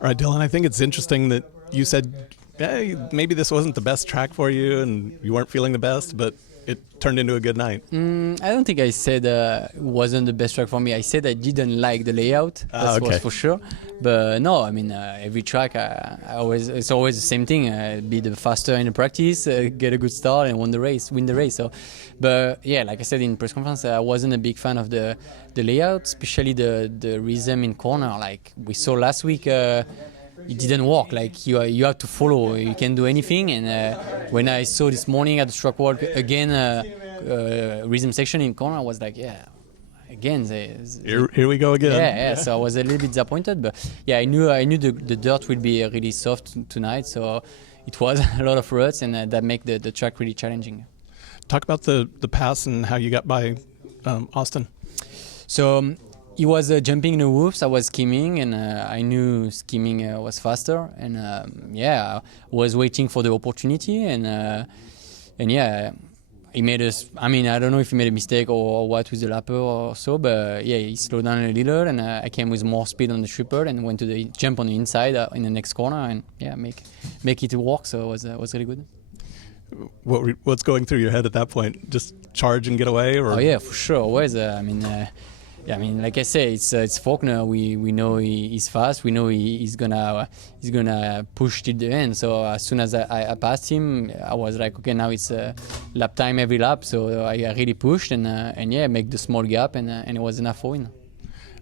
All right, Dylan, I think it's interesting that you said, hey, maybe this wasn't the best track for you and you weren't feeling the best, but it turned into a good night. I don't think I said it wasn't the best track for me. I said I didn't like the layout. That was for sure. But no, I mean, every track, it's always the same thing. Be the faster in the practice, get a good start, and win the race. So, but yeah, like I said in press conference, I wasn't a big fan of the layout, especially the rhythm in corner. Like we saw last week. It didn't work. Like you have to follow. You can do anything. And when I saw this morning at the track walk again, rhythm section in corner, I was like, yeah, again. Here we go again. Yeah. So I was a little bit disappointed, but yeah, I knew the dirt would be really soft tonight. So it was a lot of ruts, and that make the track really challenging. Talk about the pass and how you got by Austin. So. He was jumping in the whoops, I was skimming, and I knew skimming was faster. And I was waiting for the opportunity, and yeah, he made us. I mean, I don't know if he made a mistake or what with the lapper or so, but yeah, he slowed down a little, and I came with more speed on the triple and went to the jump on the inside in the next corner, and yeah, make it work. So it was really good. What's going through your head at that point? Just charge and get away, or? Oh yeah, for sure. Always. Yeah, I mean, like I say, it's Forkner. We know he's fast. We know he's gonna push till the end. So as soon as I passed him, I was like, okay, now it's lap time every lap. So I really pushed and yeah, make the small gap, and it was enough for win.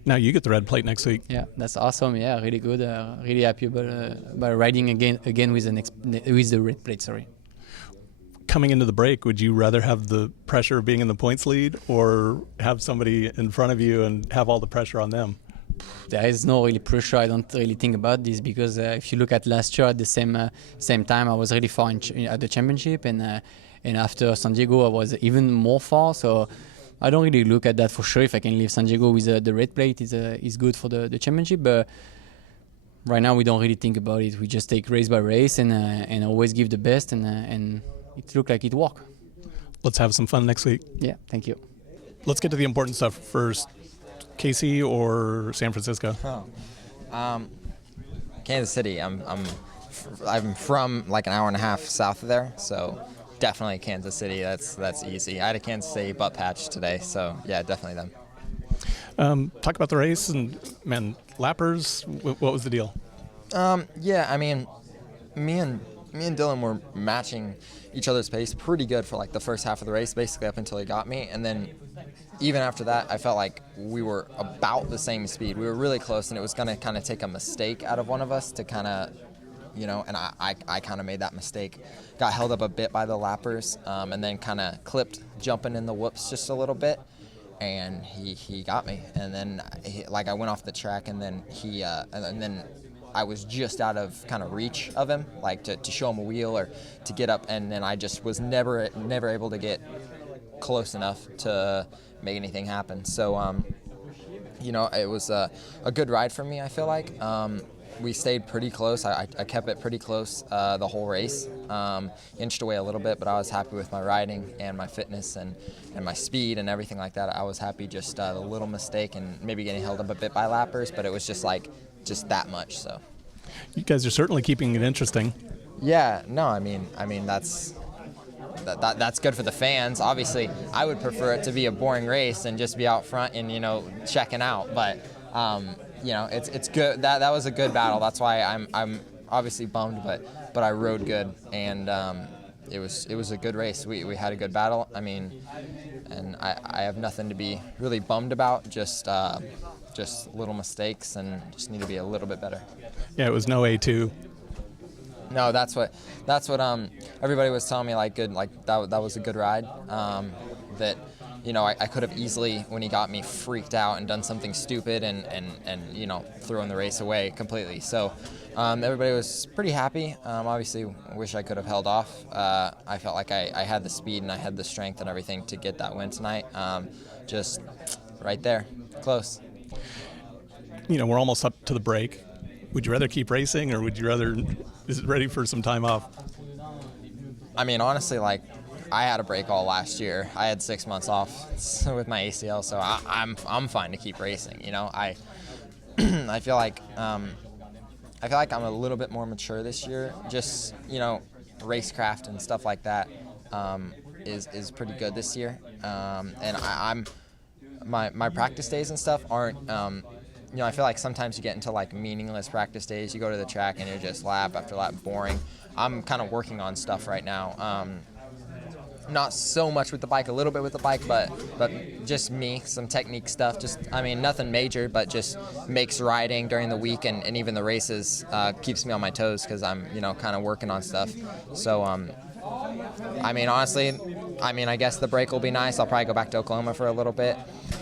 Now you get the red plate next week. Yeah, that's awesome. Yeah, really good. Really happy about riding again with the red plate. Sorry. Coming into the break, would you rather have the pressure of being in the points lead or have somebody in front of you and have all the pressure on them? There is no really pressure. I don't really think about this because if you look at last year at the same time, I was really far at the championship, and after San Diego, I was even more far. So I don't really look at that for sure. If I can leave San Diego with the red plate, is good for the championship. But right now, we don't really think about it. We just take race by race and always give the best and it looked like it worked. Let's have some fun next week. Yeah, thank you. Let's get to the important stuff first. KC or San Francisco? Kansas City. I'm from like an hour and a half south of there, so definitely Kansas City. That's easy. I had a Kansas City butt patch today, so yeah, definitely them. Talk about the race and lappers. What was the deal? Yeah, I mean, me and Dylan were matching each other's pace pretty good for like the first half of the race, basically up until he got me. And then even after that, I felt like we were about the same speed. We were really close, and it was going to kind of take a mistake out of one of us to kind of, and I kind of made that mistake. Got held up a bit by the lappers, and then kind of clipped jumping in the whoops just a little bit. And he got me. And then I went off the track, and then and then I was just out of kind of reach of him, like to show him a wheel or to get up, and then I just was never able to get close enough to make anything happen. So, it was a good ride for me, I feel like. We stayed pretty close. I kept it pretty close the whole race. Inched away a little bit, but I was happy with my riding and my fitness and my speed and everything like that. I was happy, just a little mistake and maybe getting held up a bit by lappers, but it was just that much. So you guys are certainly keeping it interesting. Yeah, no, I mean that's good for the fans. Obviously, I would prefer it to be a boring race and just be out front and checking out. But it's good. That was a good battle. That's why I'm obviously bummed, but I rode good, and it was a good race. We had a good battle. I mean, and I have nothing to be really bummed about. Just little mistakes, and just need to be a little bit better. Yeah, it was no A2. No, that's what everybody was telling me. That was a good ride. That I could have easily, when he got me, freaked out and done something stupid and thrown the race away completely. So everybody was pretty happy. Obviously, wish I could have held off. I felt like I had the speed and I had the strength and everything to get that win tonight. Just right there, close. We're almost up to the break. Would you rather keep racing, or would you rather is it ready for some time off? I mean, honestly, I had a break all last year. I had 6 months off with my ACL, so I'm fine to keep racing. I feel like I feel like I'm a little bit more mature this year. Just, racecraft and stuff like that is pretty good this year. And I'm my practice days and stuff aren't. I feel like sometimes you get into like meaningless practice days. You go to the track and you're just lap after lap boring. I'm kind of working on stuff right now. Not so much with the bike, a little bit with the bike, but just some technique stuff. Nothing major, but just makes riding during the week and even the races keeps me on my toes because I'm, kind of working on stuff. So, honestly, I guess the break will be nice. I'll probably go back to Oklahoma for a little bit,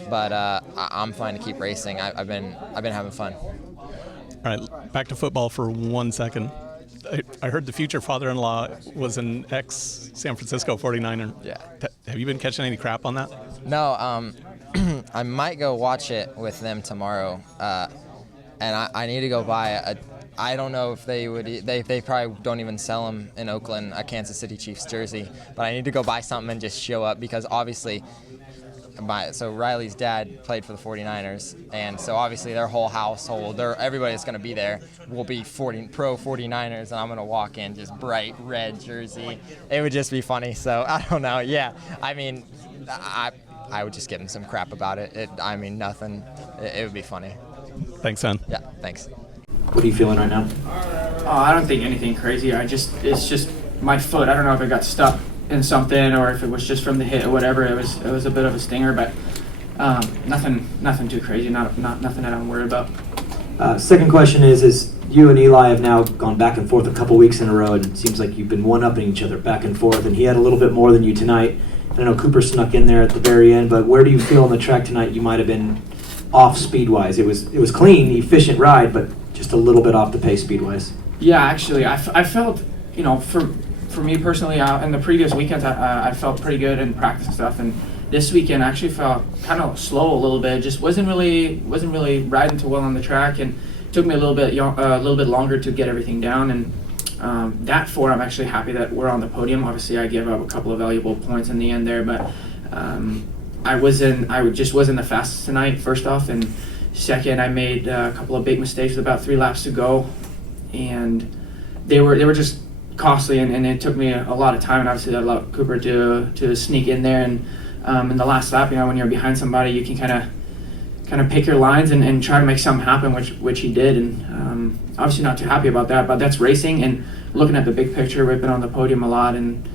but I'm fine to keep racing. I've been having fun. All right, back to football for 1 second. I heard the future father-in-law was an ex-San Francisco 49er. Yeah. Have you been catching any crap on that? No, I might go watch it with them tomorrow, and I need to go buy I don't know if they would. They probably don't even sell them in Oakland, a Kansas City Chiefs jersey. But I need to go buy something and just show up because obviously, so Riley's dad played for the 49ers, and so obviously their whole household, everybody that's going to be there will be pro 49ers, and I'm going to walk in just bright red jersey. It would just be funny. So I don't know. Yeah, I would just give him some crap about it. Nothing. It would be funny. Thanks, son. Yeah, thanks. What are you feeling right now? Oh, I don't think anything crazy. It's just my foot. I don't know if it got stuck in something or if it was just from the hit or whatever. It was a bit of a stinger, but nothing too crazy. Not nothing that I'm worried about. Second question is you and Eli have now gone back and forth a couple weeks in a row, and it seems like you've been one-upping each other back and forth, and he had a little bit more than you tonight. I know Cooper snuck in there at the very end, but where do you feel on the track tonight you might have been off speed-wise? It was clean, efficient ride, but just a little bit off the pace speed-wise. Yeah, actually, I felt, for me personally, in the previous weekends, I felt pretty good in practice stuff, and this weekend I actually felt kind of slow a little bit. Just wasn't really riding too well on the track, and it took me a little bit longer to get everything down. And I'm actually happy that we're on the podium. Obviously, I gave up a couple of valuable points in the end there, but I just wasn't the fastest tonight. First off, and second, I made a couple of big mistakes with about 3 laps to go, and they were just costly, and it took me a lot of time, and obviously that allowed Cooper to sneak in there. And in the last lap, when you're behind somebody, you can kind of pick your lines and try to make something happen, which he did. And obviously not too happy about that, but that's racing. And looking at the big picture, we've been on the podium a lot, and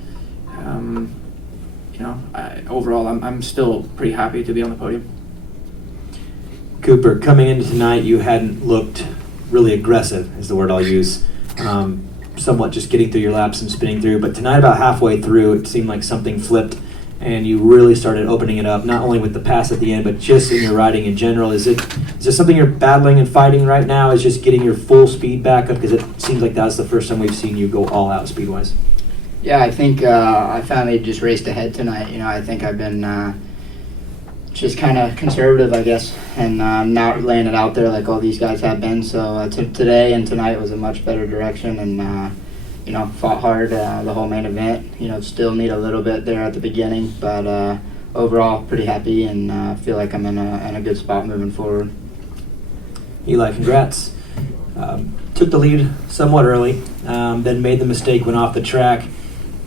overall, I'm still pretty happy to be on the podium. Cooper, coming into tonight, you hadn't looked really aggressive, is the word I'll use. Somewhat just getting through your laps and spinning through. But tonight, about halfway through, it seemed like something flipped, and you really started opening it up, not only with the pass at the end, but just in your riding in general. Is there something you're battling and fighting right now? Is just getting your full speed back up? Because it seems like that was the first time we've seen you go all out speed-wise. Yeah, I think I finally just raced ahead tonight. I think I've been just kind of conservative, I guess, and not laying it out there like all these guys have been. So today and tonight was a much better direction, and fought hard the whole main event. Still need a little bit there at the beginning, but overall pretty happy, and feel like I'm in a good spot moving forward. Eli, congrats. Took the lead somewhat early, then made the mistake, went off the track.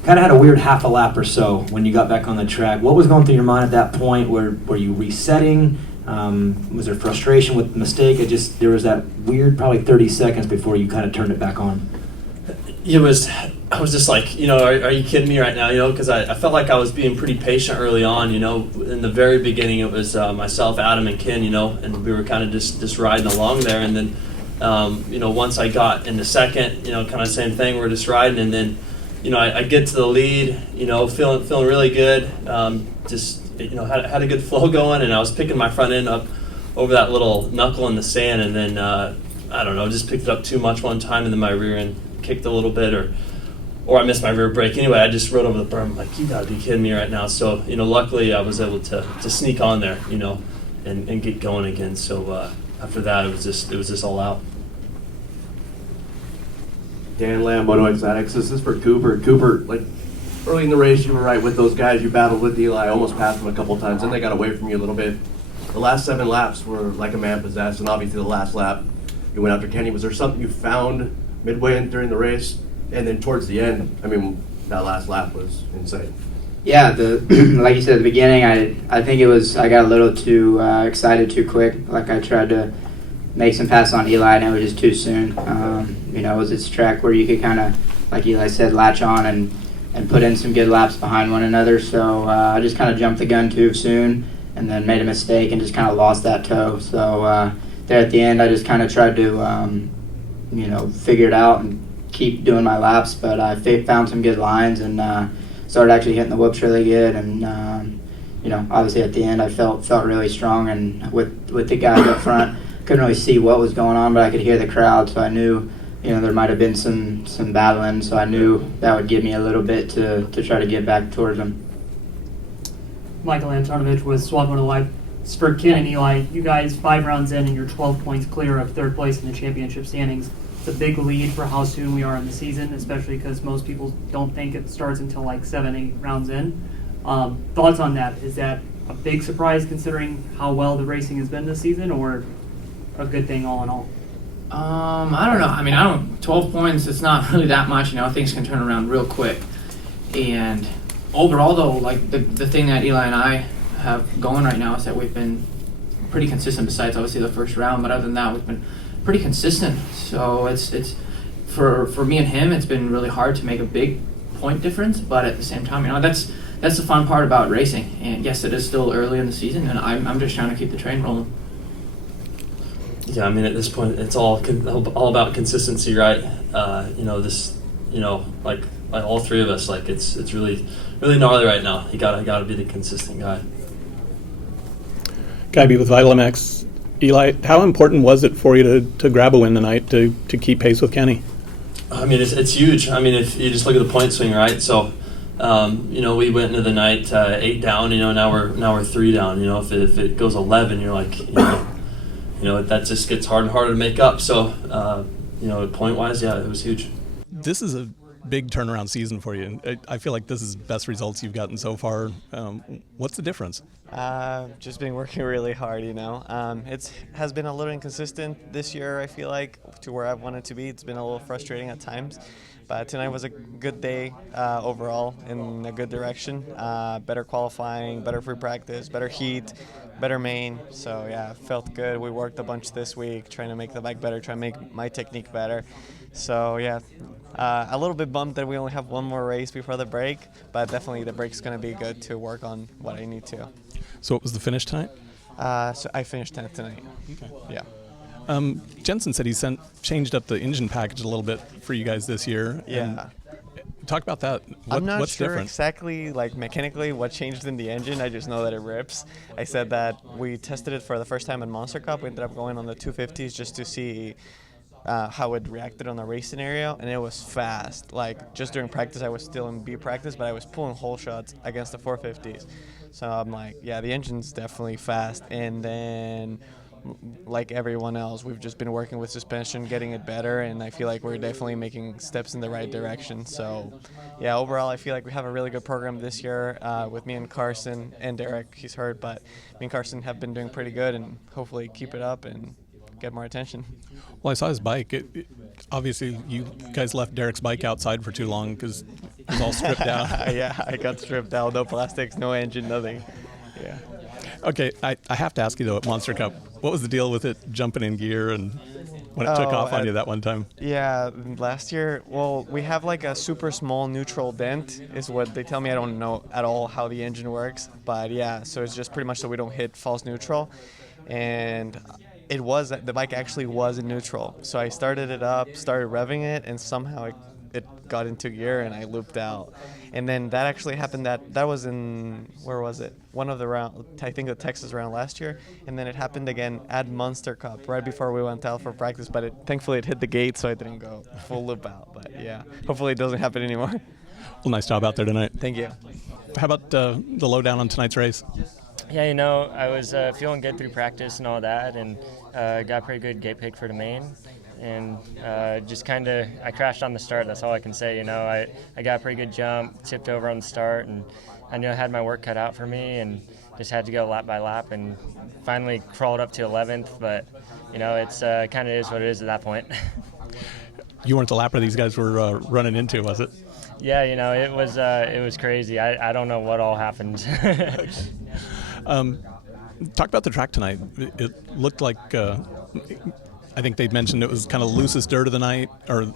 Kind of had a weird half a lap or so when you got back on the track. What was going through your mind at that point? Were you resetting? Was there frustration with the mistake? There was that weird probably 30 seconds before you kind of turned it back on. I was just like, are you kidding me right now? Because I felt like I was being pretty patient early on. In the very beginning, it was myself, Adam, and Ken. And we were kind of just riding along there. And then, once I got into second, kind of same thing. We're just riding, and then, I get to the lead. Feeling really good. Had a good flow going, and I was picking my front end up over that little knuckle in the sand, and then I don't know, just picked it up too much one time, and then my rear end kicked a little bit, or I missed my rear brake. Anyway, I just rode over the berm. I'm like, you gotta be kidding me right now. So, luckily I was able to sneak on there, and get going again. So after that, it was just all out. Dan Lamb, Moto Exotics. This is for Cooper. Cooper, like early in the race, you were right with those guys. You battled with Eli, almost passed them a couple times, then they got away from you a little bit. The last 7 laps were like a man possessed, and obviously the last lap, you went after Kenny. Was there something you found midway in during the race? And then towards the end, I mean, that last lap was insane. Yeah, like you said at the beginning, I think it was, I got a little too excited too quick. Like I tried to make some pass on Eli, and it was just too soon. It was this track where you could kind of, like Eli said, latch on and put in some good laps behind one another. So I just kind of jumped the gun too soon and then made a mistake and just kind of lost that toe. So there at the end, I just kind of tried to, figure it out and keep doing my laps. But I found some good lines and started actually hitting the whoops really good. And, obviously at the end, I felt really strong. And with the guys up front, couldn't really see what was going on, but I could hear the crowd, so I knew, there might have been some battling, so I knew that would give me a little bit to try to get back towards them. Michael Antonovich with Swap Moto Live. For Ken and Eli, you guys 5 rounds in and you're 12 points clear of third place in the championship standings. It's a big lead for how soon we are in the season, especially because most people don't think it starts until like 7-8 rounds in. Thoughts on that? Is that a big surprise considering how well the racing has been this season, or a good thing all in all? I don't know. I mean, 12 points, it's not really that much. Things can turn around real quick. And overall, though, like the thing that Eli and I have going right now is that we've been pretty consistent, besides obviously the first round. But other than that, we've been pretty consistent. So it's for me and him, it's been really hard to make a big point difference. But at the same time, that's the fun part about racing. And yes, it is still early in the season, and I'm just trying to keep the train rolling. Yeah, I mean, at this point, it's all about consistency, right? Like all three of us, like it's really gnarly right now. You gotta be the consistent guy. Guyby with VitalMX. Eli, how important was it for you to grab a win tonight to keep pace with Kenny? I mean, it's huge. I mean, if you just look at the point swing, right? So, we went into the night 8 down. Now we're 3 down. If it goes 11, you're like, that just gets harder and harder to make up. So, point wise, yeah, it was huge. This is a big turnaround season for you. I feel like this is the best results you've gotten so far. What's the difference? Just been working really hard, It has been a little inconsistent this year, I feel like, to where I've wanted to be. It's been a little frustrating at times. But tonight was a good day overall, in a good direction. Better qualifying, better free practice, better heat, better main. So yeah, it felt good. We worked a bunch this week, trying to make the bike better, trying to make my technique better. So yeah, a little bit bummed that we only have one more race before the break, but definitely the break's going to be good to work on what I need to. So what was the finish tonight? So I finished 10th tonight. Okay. Yeah. Jensen said he changed up the engine package a little bit for you guys this year. Yeah. Talk about that. I'm not what's sure different? exactly, mechanically what changed in the engine. I just know that it rips. I said that we tested it for the first time in Monster Cup. We ended up going on the 250s just to see how it reacted on the race scenario, and it was fast. Just during practice, I was still in B practice, but I was pulling hole shots against the 450s. So I'm like, yeah, the engine's definitely fast. And then, like everyone else, we've just been working with suspension, getting it better, and I feel like we're definitely making steps in the right direction. So, yeah, overall, I feel like we have a really good program this year with me and Carson and Derek. He's hurt, but me and Carson have been doing pretty good, and hopefully keep it up and get more attention. Well, I saw his bike. Obviously, you guys left Derek's bike outside for too long because it was all stripped out. Yeah, I got stripped out. No plastics, no engine, nothing. Yeah. Okay, I have to ask you, though, at Monster Cup, what was the deal with it jumping in gear and when it took off on you that one time? Yeah, last year, well, we have a super small neutral dent is what they tell me. I don't know at all how the engine works, but yeah, so it's just pretty much so we don't hit false neutral. And the bike actually was in neutral. So I started it up, started revving it, and somehow it got into gear and I looped out. And then that actually happened, that was in, where was it? One of the round, I think the Texas round last year. And then it happened again at Monster Cup right before we went out for practice, but thankfully it hit the gate, so I didn't go full loop out. But yeah, hopefully it doesn't happen anymore. Well, nice job out there tonight. Thank you. How about the lowdown on tonight's race? Yeah, I was feeling good through practice and all that, and got a pretty good gate pick for the main. And just I crashed on the start. That's all I can say. I got a pretty good jump, tipped over on the start, and I knew I had my work cut out for me. And just had to go lap by lap and finally crawled up to 11th. But it's kind of is what it is at that point. You weren't the lapper these guys were running into, was it? Yeah, it was crazy. I don't know what all happened. Talk about the track tonight. It looked like I think they'd mentioned it was kind of loosest dirt of the night, or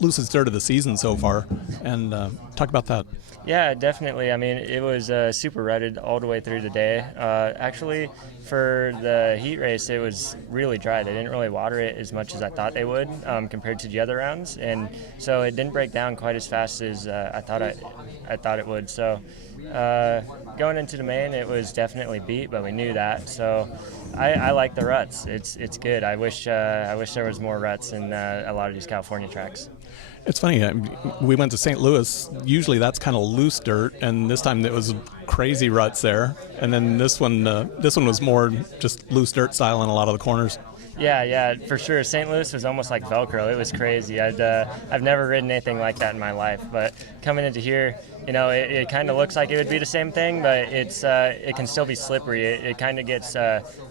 loosest dirt of the season so far, and talk about that. Yeah, definitely. I mean, it was super rutted all the way through the day. Actually, for the heat race, it was really dry. They didn't really water it as much as I thought they would compared to the other rounds, and so it didn't break down quite as fast as I thought it would. So going into the main, it was definitely beat, but we knew that. So I like the ruts. It's good. I wish there was more ruts in a lot of these California tracks. It's funny, we went to St. Louis. Usually that's kind of loose dirt, and this time it was crazy ruts there. And then this one was more just loose dirt style in a lot of the corners. Yeah, for sure. St. Louis was almost like Velcro. It was crazy. I've never ridden anything like that in my life. But coming into here, it kind of looks like it would be the same thing, but it can still be slippery. It kind of gets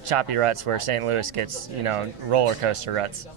choppy ruts where St. Louis gets roller coaster ruts.